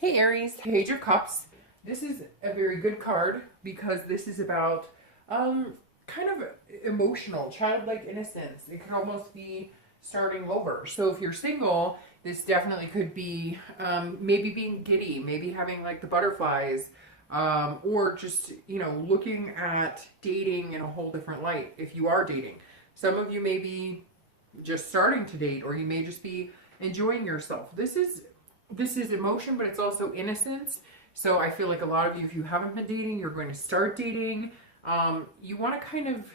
Hey Aries, Page of Cups. This is a very good card because this is about kind of emotional, childlike innocence. It could almost be starting over. So if you're single, this definitely could be maybe being giddy, maybe having like the butterflies, or just, looking at dating in a whole different light if you are dating. Some of you may be just starting to date, or you may just be enjoying yourself. This is emotion, but it's also innocence. So I feel like a lot of you, if you haven't been dating, you're going to start dating. You want to kind of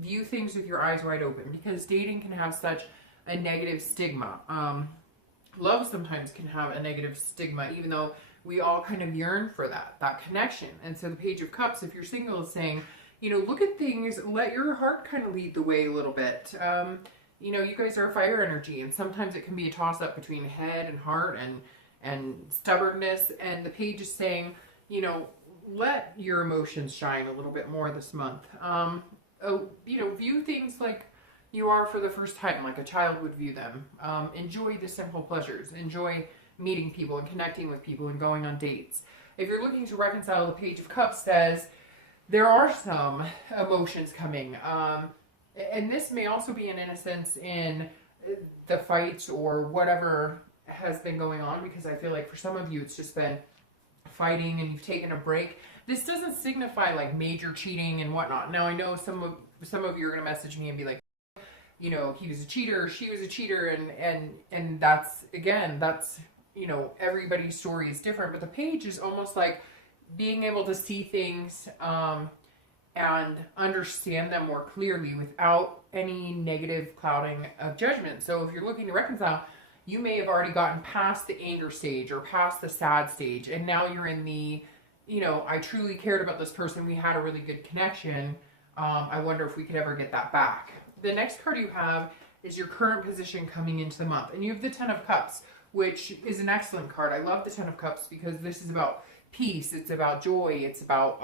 view things with your eyes wide open because dating can have such a negative stigma. Love sometimes can have a negative stigma, even though we all kind of yearn for that connection. And so the Page of Cups, if you're single, is saying, look at things, let your heart kind of lead the way a little bit. You guys are fire energy, and sometimes it can be a toss-up between head and heart and stubbornness. And the page is saying, let your emotions shine a little bit more this month. View things like you are for the first time, like a child would view them. Enjoy the simple pleasures. Enjoy meeting people and connecting with people and going on dates. If you're looking to reconcile, the Page of Cups says there are some emotions coming. And this may also be an innocence in the fights or whatever has been going on, because I feel like for some of you it's just been fighting and you've taken a break. This doesn't signify like major cheating and whatnot. Now I know some of you are gonna message me and be like, he was a cheater, she was a cheater, and that's, again, that's, everybody's story is different. But the page is almost like being able to see things and understand them more clearly without any negative clouding of judgment. So if you're looking to reconcile, you may have already gotten past the anger stage or past the sad stage, and now you're in the, I truly cared about this person, we had a really good connection, I wonder if we could ever get that back. The next card you have is your current position coming into the month, and you have the Ten of Cups, which is an excellent card. I love the Ten of Cups because this is about peace, it's about joy, it's about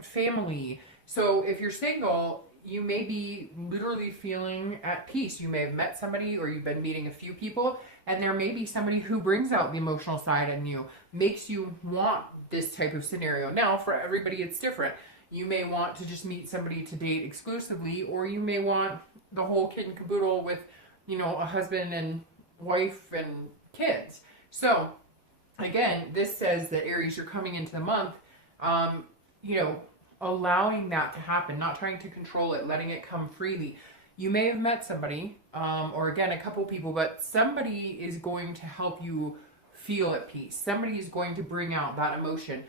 family. So if you're single, you may be literally feeling at peace. You may have met somebody, or you've been meeting a few people, and there may be somebody who brings out the emotional side in you, makes you want this type of scenario. Now, for everybody, it's different. You may want to just meet somebody to date exclusively, or you may want the whole kit and caboodle with, a husband and wife and kids. So again, this says that Aries, you're coming into the month, allowing that to happen, not trying to control it, letting it come freely. You may have met somebody, or again, a couple people, but somebody is going to help you feel at peace. Somebody is going to bring out that emotion,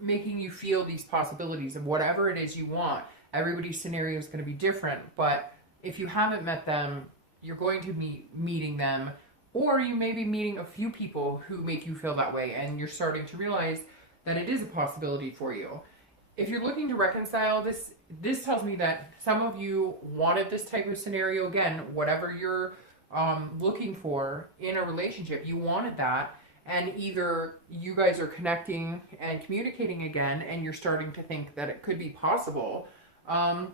making you feel these possibilities of whatever it is you want. Everybody's scenario is going to be different, but if you haven't met them, you're going to be meeting them, or you may be meeting a few people who make you feel that way, and you're starting to realize that it is a possibility for you. If you're looking to reconcile, this tells me that some of you wanted this type of scenario. Again, whatever you're looking for in a relationship, you wanted that, and either you guys are connecting and communicating again, and you're starting to think that it could be possible, and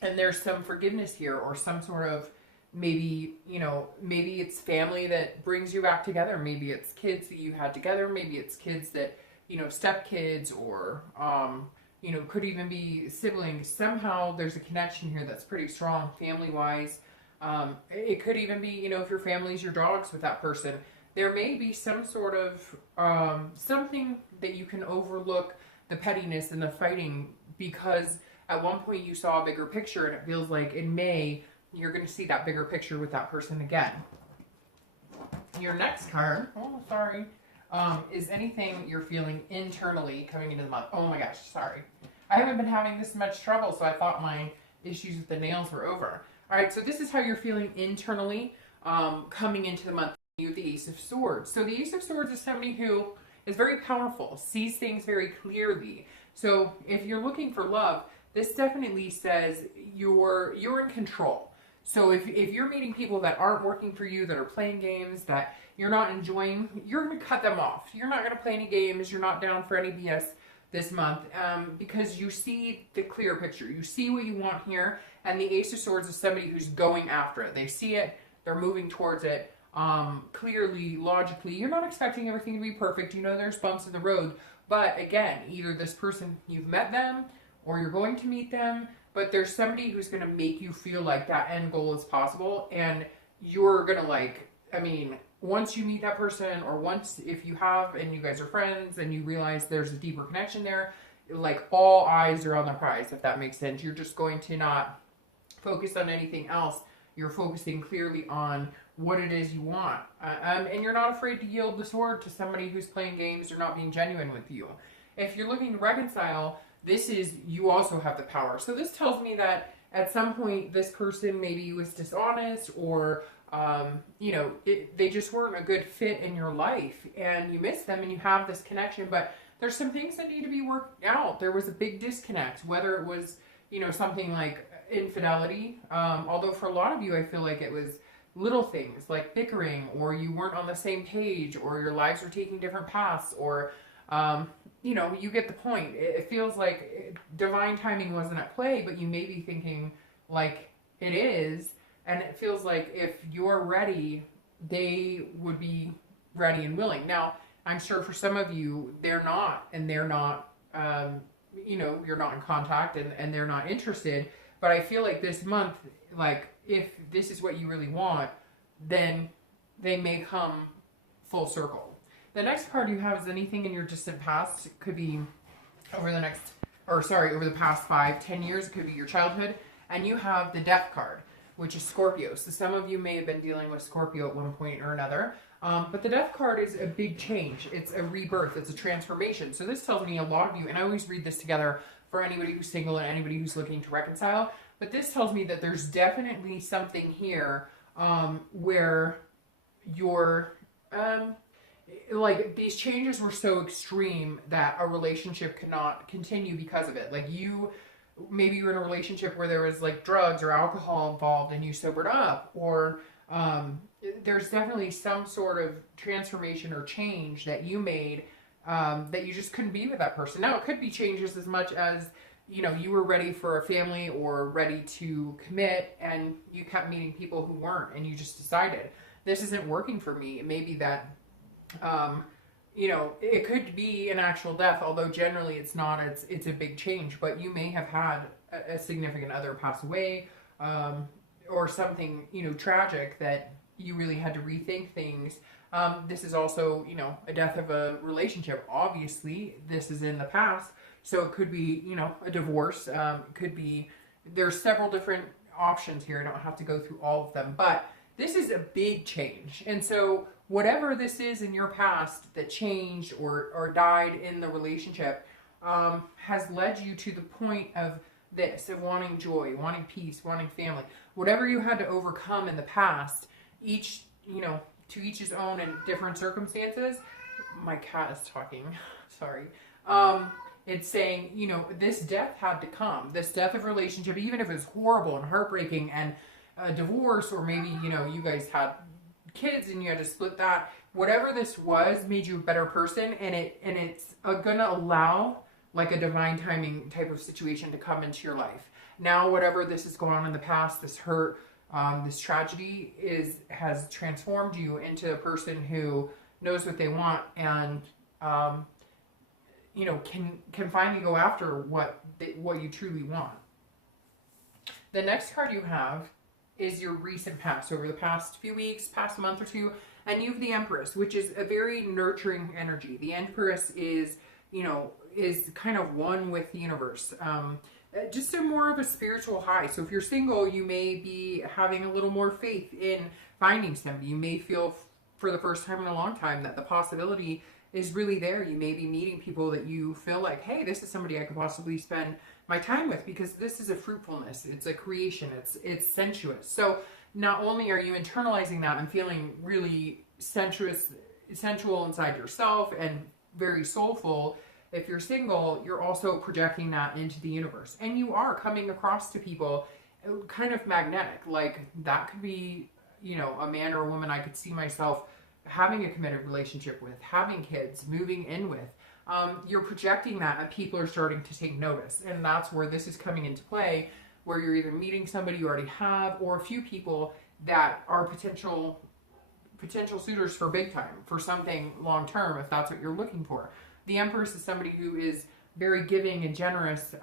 there's some forgiveness here, or some sort of, maybe it's family that brings you back together. Maybe it's kids that you had together. Maybe it's kids that, stepkids, or, could even be siblings. Somehow there's a connection here that's pretty strong family-wise. It could even be, if your family's your dogs with that person. There may be some sort of something that you can overlook the pettiness and the fighting, because at one point you saw a bigger picture, and it feels like in May you're going to see that bigger picture with that person again. Your next card, is anything you're feeling internally coming into the month. Oh my gosh, sorry. I haven't been having this much trouble, so I thought my issues with the nails were over. All right, so this is how you're feeling internally coming into the month. You have the Ace of Swords. So the Ace of Swords is somebody who is very powerful, sees things very clearly. So if you're looking for love, this definitely says you're in control. So if you're meeting people that aren't working for you, that are playing games that you're not enjoying, you're going to cut them off. You're not going to play any games. You're not down for any BS this month, because you see the clear picture. You see what you want here, and the Ace of Swords is somebody who's going after it. They see it, they're moving towards it. clearly, logically. You're not expecting everything to be perfect. You know there's bumps in the road. But again, either this person, you've met them, or you're going to meet them, but there's somebody who's going to make you feel like that end goal is possible, and you're going to like, I mean, once you meet that person, or once if you have and you guys are friends and you realize there's a deeper connection there, like all eyes are on the prize, if that makes sense. You're just going to not focus on anything else. You're focusing clearly on what it is you want. And you're not afraid to yield the sword to somebody who's playing games or not being genuine with you. If you're looking to reconcile, this is, you also have the power. So this tells me that at some point this person maybe was dishonest, or they just weren't a good fit in your life, and you miss them and you have this connection, but there's some things that need to be worked out. There was a big disconnect, whether it was, something like infidelity, although for a lot of you I feel like it was little things like bickering, or you weren't on the same page, or your lives were taking different paths, or you get the point. It feels like divine timing wasn't at play, but you may be thinking like it is. And it feels like if you're ready, they would be ready and willing. Now, I'm sure for some of you, they're not, and they're not, you're not in contact, and they're not interested. But I feel like this month, like, if this is what you really want, then they may come full circle. The next card you have is anything in your distant past. It could be over the past 5-10 years. It could be your childhood. And you have the Death card, which is Scorpio. So some of you may have been dealing with Scorpio at one point or another. But the Death card is a big change. It's a rebirth. It's a transformation. So this tells me a lot of you, and I always read this together for anybody who's single and anybody who's looking to reconcile. But this tells me that there's definitely something here where you're... like these changes were so extreme that a relationship cannot continue because of it. Like maybe you're in a relationship where there was like drugs or alcohol involved and you sobered up, or there's definitely some sort of transformation or change that you made that you just couldn't be with that person. Now it could be changes as much as, you were ready for a family or ready to commit, and you kept meeting people who weren't, and you just decided this isn't working for me. It may be that it could be an actual death, although generally it's not. It's a big change, but you may have had a significant other pass away, or something, tragic that you really had to rethink things. This is also, a death of a relationship. Obviously, this is in the past, so it could be, a divorce. It could be, there's several different options here. I don't have to go through all of them, but this is a big change. And so whatever this is in your past that changed or died in the relationship has led you to the point of this, of wanting joy, wanting peace, wanting family. Whatever you had to overcome in the past, to each his own in different circumstances. My cat is talking. Sorry. It's saying, this death had to come. This death of relationship, even if it's horrible and heartbreaking, and a divorce, or maybe, you guys had kids and you had to split that. Whatever this was made you a better person, and it's gonna allow like a divine timing type of situation to come into your life. Now, whatever this has gone on in the past, this hurt, this tragedy has transformed you into a person who knows what they want, and can finally go after what you truly want. The next card you have is your recent past, over the past few weeks, past month or two, and you have the Empress, which is a very nurturing energy. The Empress is kind of one with the universe. Just more of a spiritual high. So if you're single, you may be having a little more faith in finding somebody. You may feel for the first time in a long time that the possibility is really there. You may be meeting people that you feel like, hey, this is somebody I could possibly spend my time with, because this is a fruitfulness, it's a creation, it's sensuous. So not only are you internalizing that and feeling really sensual inside yourself and very soulful, if you're single, you're also projecting that into the universe, and you are coming across to people kind of magnetic. Like that could be, a man or a woman I could see myself having a committed relationship with, having kids, moving in with. You're projecting that, and people are starting to take notice. And that's where this is coming into play, where you're either meeting somebody you already have, or a few people that are potential potential suitors for big time, for something long term, if that's what you're looking for. The Empress is somebody who is very giving and generous,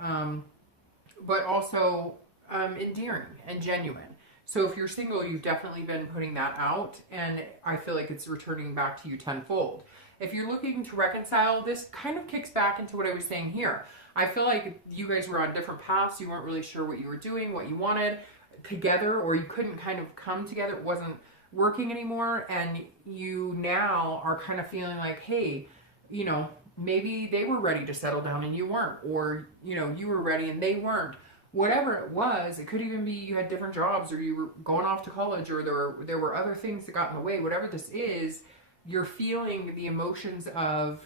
but also endearing and genuine. So if you're single, you've definitely been putting that out, and I feel like it's returning back to you tenfold. If you're looking to reconcile, this kind of kicks back into what I was saying here. I feel like you guys were on different paths. You weren't really sure what you were doing, what you wanted together, or you couldn't kind of come together. It wasn't working anymore, and you now are kind of feeling like, hey, you know, maybe they were ready to settle down and you weren't, or, you know, you were ready and they weren't. Whatever it was, it could even be you had different jobs, or you were going off to college, or there were other things that got in the way. Whatever this is, you're feeling the emotions of,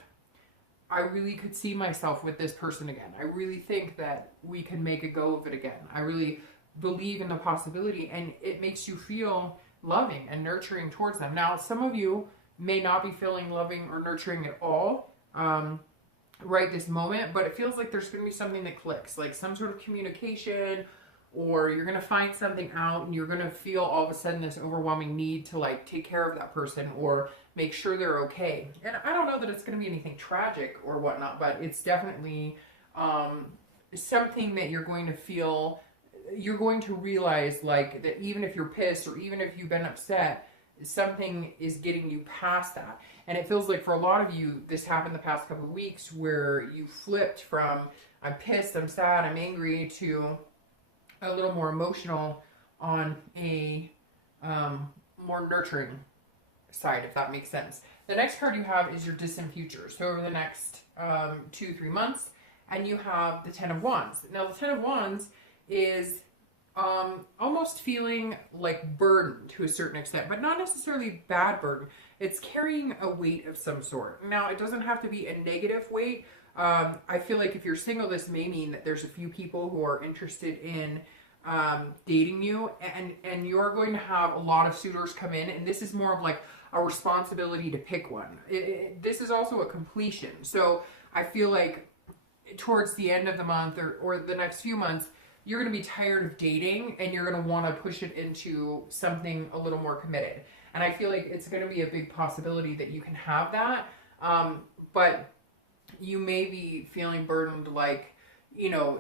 I really could see myself with this person again. I really think that we can make a go of it again. I really believe in the possibility, and it makes you feel loving and nurturing towards them. Now, some of you may not be feeling loving or nurturing at all right this moment, but it feels like there's going to be something that clicks, like some sort of communication, or you're going to find something out and you're going to feel all of a sudden this overwhelming need to like take care of that person or make sure they're okay. And I don't know that it's going to be anything tragic or whatnot, but it's definitely something that you're going to feel, you're going to realize like that even if you're pissed or even if you've been upset, something is getting you past that. And it feels like for a lot of you, this happened the past couple of weeks where you flipped from I'm pissed, I'm sad, I'm angry to a little more emotional on a more nurturing side, if that makes sense. The next card you have is your distant future. So over the next 2-3 months, and you have the Ten of Wands. Now the Ten of Wands is almost feeling like burden to a certain extent, but not necessarily bad burden. It's carrying a weight of some sort. Now, it doesn't have to be a negative weight. I feel like if you're single, this may mean that there's a few people who are interested in dating you, and you're going to have a lot of suitors come in, and this is more of like a responsibility to pick one. This is also a completion. So I feel like towards the end of the month or the next few months, you're going to be tired of dating and you're going to want to push it into something a little more committed. And I feel like it's going to be a big possibility that you can have that. But you may be feeling burdened, like, you know,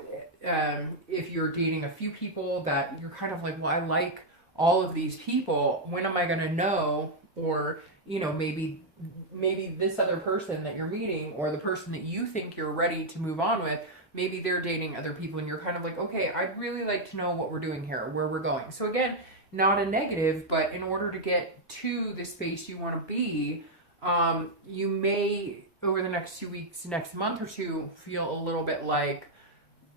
if you're dating a few people that you're kind of like, well, I like all of these people. When am I going to know? Or, you know, maybe this other person that you're meeting, or the person that you think you're ready to move on with, maybe they're dating other people and you're kind of like, okay, I'd really like to know what we're doing here, where we're going. So again, not a negative, but in order to get to the space you want to be, you may, over the next 2 weeks, next month or two, feel a little bit like,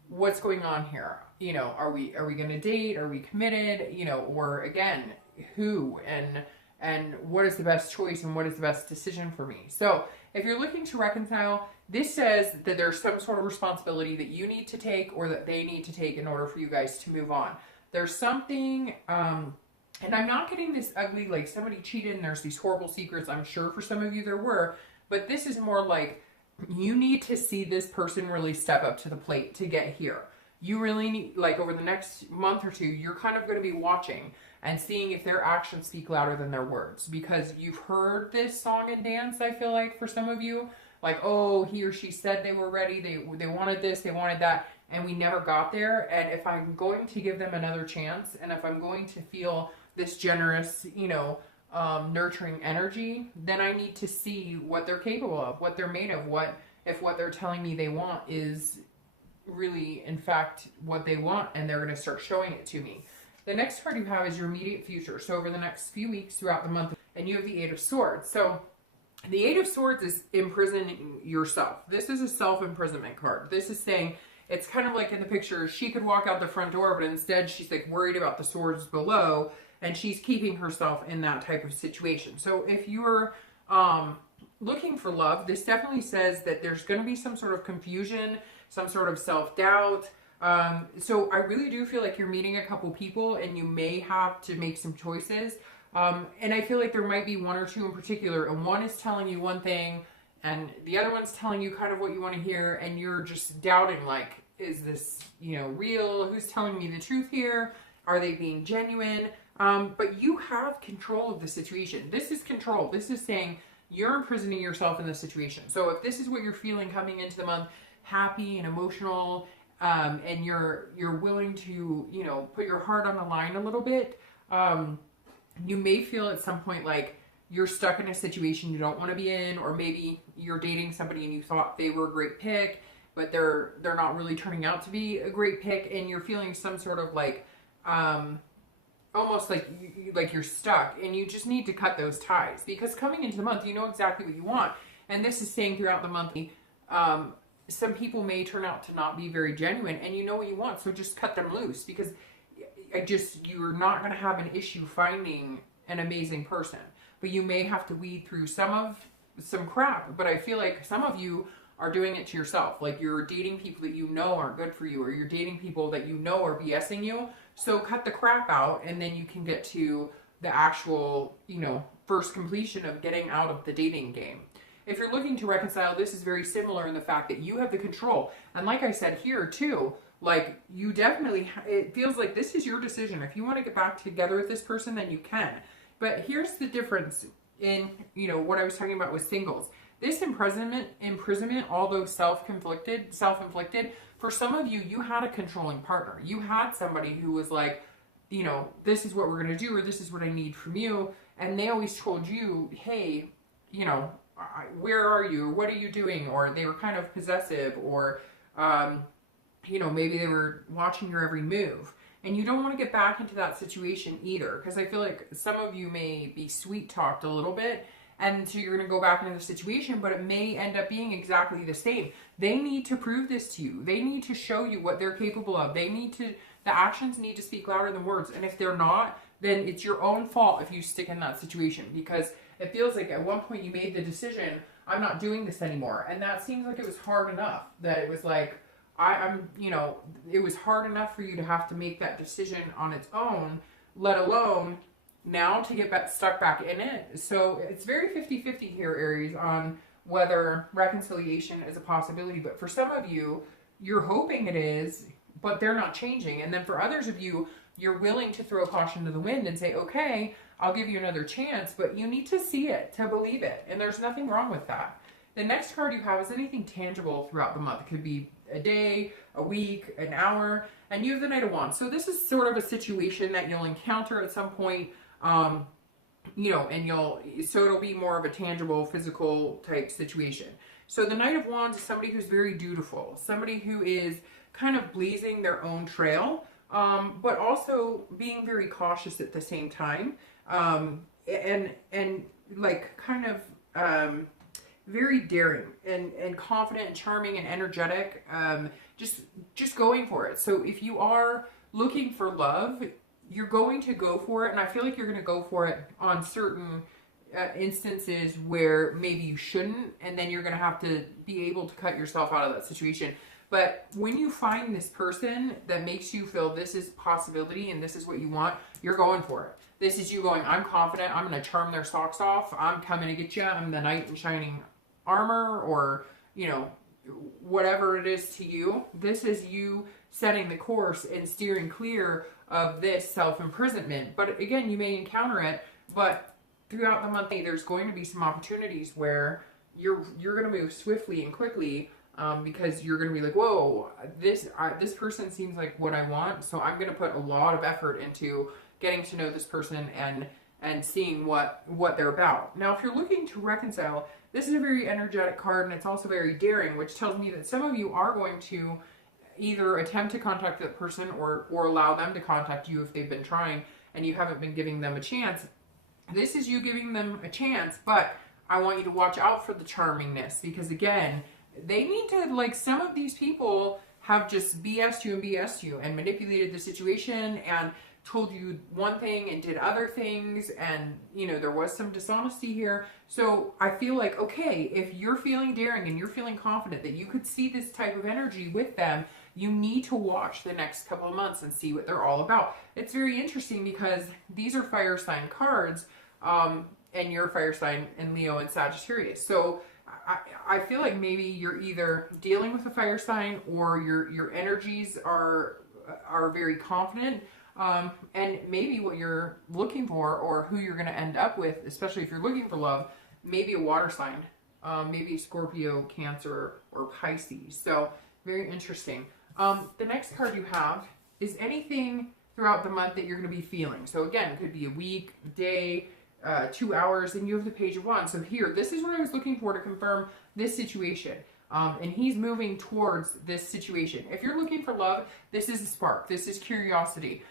what's going on here? You know, are we going to date? Are we committed? You know, or again, who and what is the best choice and what is the best decision for me? So if you're looking to reconcile, this says that there's some sort of responsibility that you need to take or that they need to take in order for you guys to move on. There's something, and I'm not getting this ugly, like somebody cheated and there's these horrible secrets. I'm sure for some of you there were, but this is more like you need to see this person really step up to the plate to get here. You really need, like over the next month or two, you're kind of going to be watching and seeing if their actions speak louder than their words, because you've heard this song and dance, I feel like, for some of you, like, oh, he or she said they were ready, they wanted this, they wanted that, and we never got there. And if I'm going to give them another chance, and if I'm going to feel this generous, you know, nurturing energy, then I need to see what they're capable of, what they're made of, if what they're telling me they want is really, in fact, what they want, and they're going to start showing it to me. The next card you have is your immediate future. So over the next few weeks throughout the month, and you have the Eight of Swords. So the Eight of Swords is imprisoning yourself. This is a self-imprisonment card. This is saying, it's kind of like in the picture, she could walk out the front door, but instead she's like worried about the swords below, and she's keeping herself in that type of situation. So if you're looking for love, this definitely says that there's going to be some sort of confusion, some sort of self-doubt. So I really do feel like you're meeting a couple people and you may have to make some choices. And I feel like there might be one or two in particular, and one is telling you one thing and the other one's telling you kind of what you want to hear, and you're just doubting, like, is this, you know, real? Who's telling me the truth here? Are they being genuine? But you have control of the situation. This is control. This is saying you're imprisoning yourself in the situation. So if this is what you're feeling coming into the month, happy and emotional, and you're willing to, you know, put your heart on the line a little bit, you may feel at some point like you're stuck in a situation you don't want to be in, or maybe you're dating somebody and you thought they were a great pick, but they're not really turning out to be a great pick, and you're feeling some sort of like almost like you're stuck, and you just need to cut those ties, because coming into the month you know exactly what you want. And this is saying throughout the month, some people may turn out to not be very genuine, and you know what you want, so just cut them loose, because you're not going to have an issue finding an amazing person, but you may have to weed through some crap. But I feel like some of you are doing it to yourself. Like, you're dating people that you know aren't good for you, or you're dating people that you know are BSing you. So cut the crap out, and then you can get to the actual, you know, first completion of getting out of the dating game. If you're looking to reconcile, this is very similar in the fact that you have the control. And like I said here too, like, you definitely, it feels like this is your decision. If you want to get back together with this person, then you can. But here's the difference in, you know, what I was talking about with singles. This imprisonment, although self-inflicted, for some of you, you had a controlling partner. You had somebody who was like, you know, this is what we're going to do, or this is what I need from you. And they always told you, hey, you know, where are you? Or what are you doing? Or they were kind of possessive, or, you know, maybe they were watching your every move. And you don't want to get back into that situation either, because I feel like some of you may be sweet talked a little bit, and so you're going to go back into the situation, but it may end up being exactly the same. They need to prove this to you. They need to show you what they're capable of. The actions need to speak louder than words. And if they're not, then it's your own fault if you stick in that situation, because it feels like at one point you made the decision, I'm not doing this anymore. And that seems like it was hard enough, that it was like, I'm, you know, it was hard enough for you to have to make that decision on its own, let alone now to get stuck back in it. So it's very 50-50 here, Aries, on whether reconciliation is a possibility. But for some of you, you're hoping it is, but they're not changing. And then for others of you, you're willing to throw caution to the wind and say, okay, I'll give you another chance, but you need to see it to believe it. And there's nothing wrong with that. The next card you have is anything tangible throughout the month. It could be a day, a week, an hour, and you have the Knight of Wands. So this is sort of a situation that you'll encounter at some point, you know, and so it'll be more of a tangible, physical type situation. So the Knight of Wands is somebody who's very dutiful, somebody who is kind of blazing their own trail, but also being very cautious at the same time, and like kind of very daring and confident and charming and energetic, just going for it. So if you are looking for love, you're going to go for it, and I feel like you're going to go for it on certain instances where maybe you shouldn't, and then you're going to have to be able to cut yourself out of that situation. But when you find this person that makes you feel this is possibility and this is what you want, you're going for it. This is you going, I'm confident, I'm going to charm their socks off, I'm coming to get you, I'm the knight in shining armor, or, you know, whatever it is to you. This is you setting the course and steering clear of this self-imprisonment. But again, you may encounter it, but throughout the month, there's going to be some opportunities where you're going to move swiftly and quickly, because you're going to be like, whoa, this person seems like what I want, so I'm going to put a lot of effort into getting to know this person and seeing what they're about. Now, if you're looking to reconcile, this is a very energetic card, and it's also very daring, which tells me that some of you are going to either attempt to contact that person or allow them to contact you if they've been trying and you haven't been giving them a chance. This is you giving them a chance, but I want you to watch out for the charmingness, because again, they need to, like, some of these people have just BS'd you and manipulated the situation and told you one thing and did other things, and, you know, there was some dishonesty here. So I feel like, okay, if you're feeling daring and you're feeling confident that you could see this type of energy with them, you need to watch the next couple of months and see what they're all about. It's very interesting because these are fire sign cards, and you're a fire sign in Leo and Sagittarius. So I feel like maybe you're either dealing with a fire sign or your energies are very confident. And maybe what you're looking for or who you're going to end up with, especially if you're looking for love, maybe a water sign, maybe Scorpio, Cancer, or Pisces. So very interesting. The next card you have is anything throughout the month that you're going to be feeling. So again, it could be a week, day, 2 hours, and you have the Page of Wands. So here, this is what I was looking for to confirm this situation. And he's moving towards this situation. If you're looking for love, this is a spark. This is curiosity.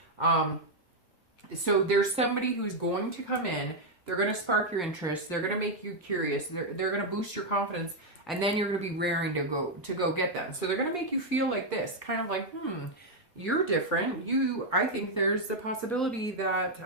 So there's somebody who's going to come in. They're going to spark your interest. They're going to make you curious. They're going to boost your confidence. And then you're going to be raring to go get them. So they're going to make you feel like this. Kind of like, you're different. I think there's the possibility that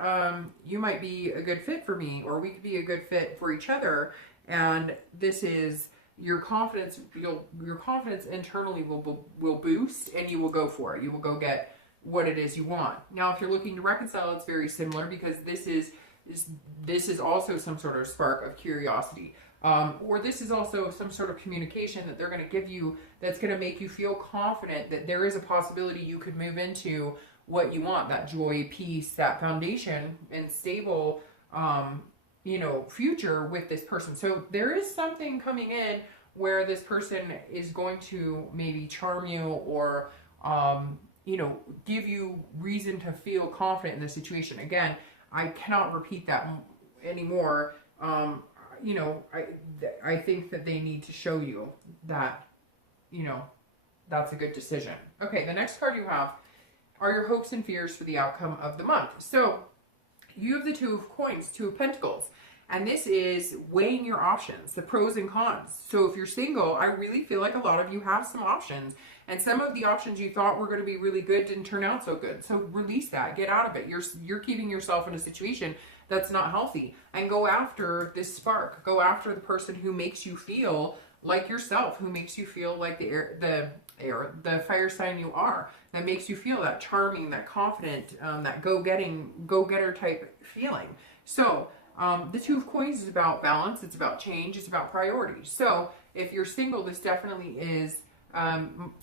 you might be a good fit for me. Or we could be a good fit for each other. And this is your confidence. Your confidence internally will boost. And you will go for it. You will go get what it is you want. Now, if you're looking to reconcile, it's very similar because this is also some sort of spark of curiosity. Or this is also some sort of communication that they're going to give you that's going to make you feel confident that there is a possibility you could move into what you want, that joy, peace, that foundation and stable, future with this person. So there is something coming in where this person is going to maybe charm you or, give you reason to feel confident in the situation. Again, I cannot repeat that anymore. I think that they need to show you that, that's a good decision. Okay, the next card you have are your hopes and fears for the outcome of the month. So you have the Two of Coins, Two of Pentacles, and this is weighing your options, the pros and cons. So if you're single, I really feel like a lot of you have some options, and some of the options you thought were going to be really good didn't turn out so good. So release that, get out of it. You're keeping yourself in a situation that's not healthy, and go after this spark. Go after the person who makes you feel like yourself, who makes you feel like the fire sign you are, that makes you feel that charming, that confident, that go-getter type feeling. So the Two of Coins is about balance. It's about change. It's about priorities. So if you're single, this definitely is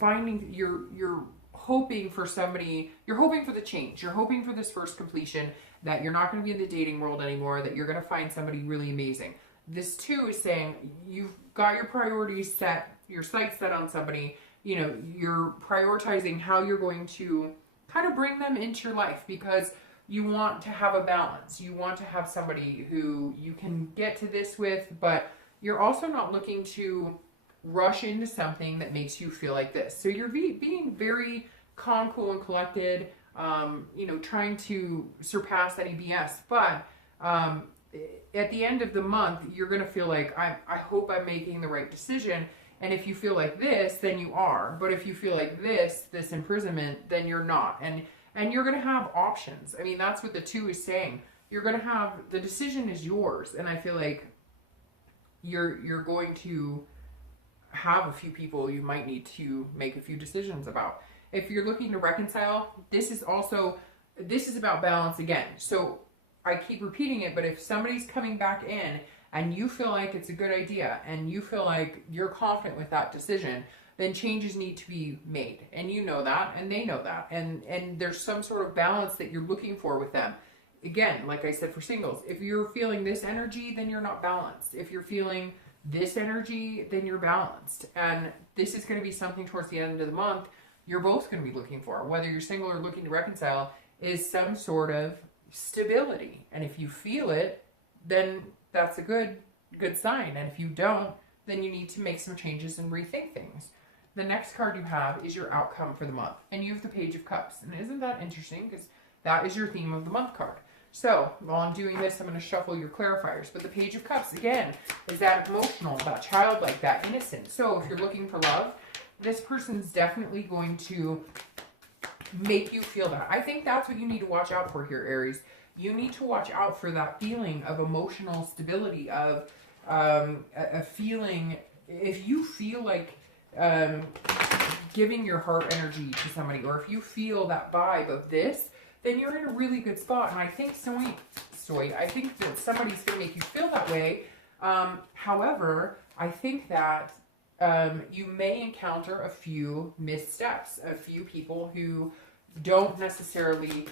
finding you're hoping for somebody. You're hoping for the change. You're hoping for this first completion, that you're not going to be in the dating world anymore, that you're going to find somebody really amazing. This too is saying you've got your priorities set, your sights set on somebody. You're prioritizing how you're going to kind of bring them into your life because you want to have a balance. You want to have somebody who you can get to this with, but you're also not looking to rush into something that makes you feel like this. So you're being very calm, cool, and collected, trying to surpass any BS. But at the end of the month, you're going to feel like, I hope I'm making the right decision. And if you feel like this, then you are. But if you feel like this imprisonment, then you're not. And you're going to have options. I mean, that's what the Two is saying. You're going to have, the decision is yours. And I feel like you're going to have a few people you might need to make a few decisions about. If you're looking to reconcile, this is about balance again. So I keep repeating it, but if somebody's coming back in and you feel like it's a good idea and you feel like you're confident with that decision, then changes need to be made. And you know that, and they know that. And there's some sort of balance that you're looking for with them. Again, like I said, for singles, if you're feeling this energy, then you're not balanced. If you're feeling this energy, then you're balanced. And this is going to be something towards the end of the month you're both going to be looking for, whether you're single or looking to reconcile, is some sort of stability. And if you feel it, then that's a good sign. And if you don't, then you need to make some changes and rethink things. The next card you have is your outcome for the month. And you have the Page of Cups. And isn't that interesting? Because that is your theme of the month card. So while I'm doing this, I'm going to shuffle your clarifiers. But the Page of Cups, again, is that emotional, that childlike, that innocent. So if you're looking for love, this person's definitely going to make you feel that. I think that's what you need to watch out for here, Aries. You need to watch out for that feeling of emotional stability, of a feeling, if you feel like giving your heart energy to somebody, or if you feel that vibe of this, then you're in a really good spot. And I think, I think that somebody's going to make you feel that way. However, I think that you may encounter a few missteps, a few people who don't necessarily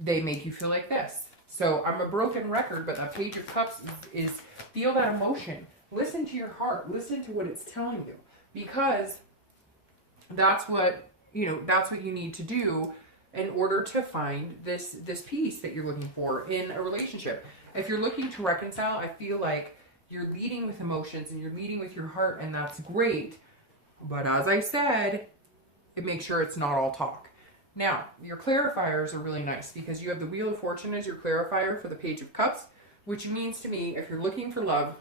they make you feel like this. So I'm a broken record, but the Page of Cups is feel that emotion. Listen to your heart. Listen to what it's telling you, because that's what, that's what you need to do in order to find this peace that you're looking for in a relationship. If you're looking to reconcile, I feel like you're leading with emotions and you're leading with your heart, and that's great. But as I said, make sure it's not all talk. Now, your clarifiers are really nice because you have the Wheel of Fortune as your clarifier for the Page of Cups, which means to me, if you're looking for love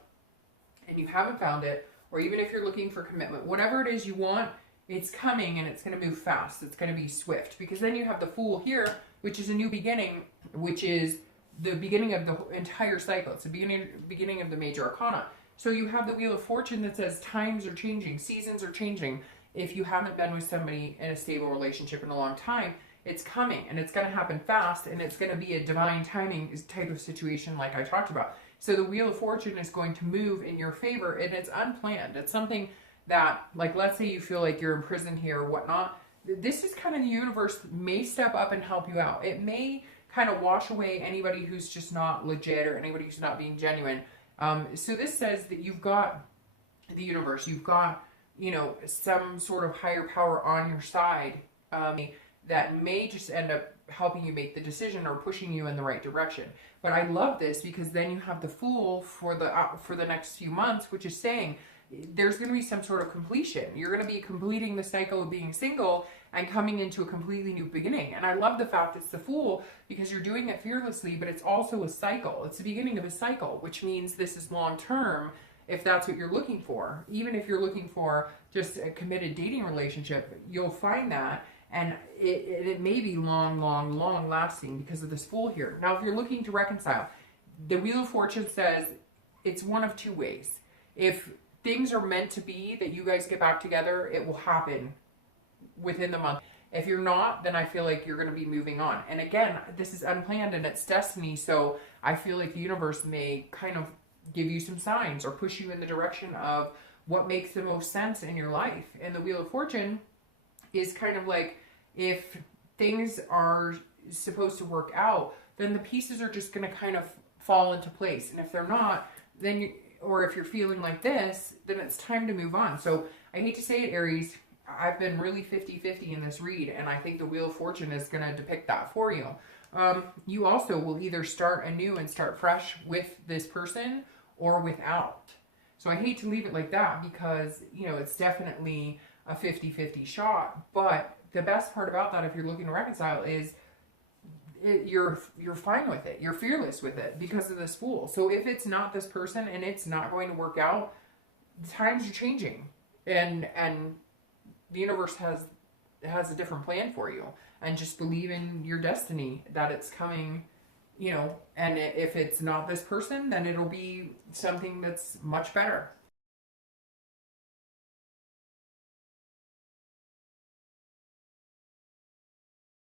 and you haven't found it, or even if you're looking for commitment, whatever it is you want, it's coming and it's going to move fast. It's going to be swift, because then you have the Fool here, which is a new beginning, which is the beginning of the entire cycle. It's the beginning of the major arcana. So you have the Wheel of Fortune that says times are changing, seasons are changing. If you haven't been with somebody in a stable relationship in a long time, it's coming and it's going to happen fast, and it's going to be a divine timing type of situation like I talked about. So the Wheel of Fortune is going to move in your favor, and it's unplanned. It's something that, like, let's say you feel like you're in prison here or whatnot. This is kind of the universe may step up and help you out. It may kind of wash away anybody who's just not legit or anybody who's not being genuine. So this says that you've got the universe, you've got, some sort of higher power on your side that may just end up helping you make the decision or pushing you in the right direction. But I love this because then you have the Fool for the next few months, which is saying there's going to be some sort of completion. You're going to be completing the cycle of being single and coming into a completely new beginning. And I love the fact it's the Fool because you're doing it fearlessly, but it's also a cycle. It's the beginning of a cycle, which means this is long term if that's what you're looking for. Even if you're looking for just a committed dating relationship, you'll find that. And it may be long, long, long lasting because of this Fool here. Now, if you're looking to reconcile, the Wheel of Fortune says it's one of two ways. If things are meant to be, that you guys get back together, it will happen within the month. If you're not, then I feel like you're going to be moving on. And again, this is unplanned and it's destiny. So I feel like the universe may kind of give you some signs or push you in the direction of what makes the most sense in your life. And the Wheel of Fortune is kind of like, if things are supposed to work out, then the pieces are just going to kind of fall into place. And if they're not, then or if you're feeling like this, then it's time to move on. So I hate to say it, Aries, I've been really 50-50 in this read, and I think the Wheel of Fortune is going to depict that for you. You also will either start anew and start fresh with this person or without. So I hate to leave it like that because, it's definitely a 50-50 shot. But the best part about that, if you're looking to reconcile, is you're fine with it. You're fearless with it because of this Fool. So if it's not this person and it's not going to work out, times are changing. And the universe has a different plan for you. And just believe in your destiny that it's coming, and if it's not this person, then it'll be something that's much better.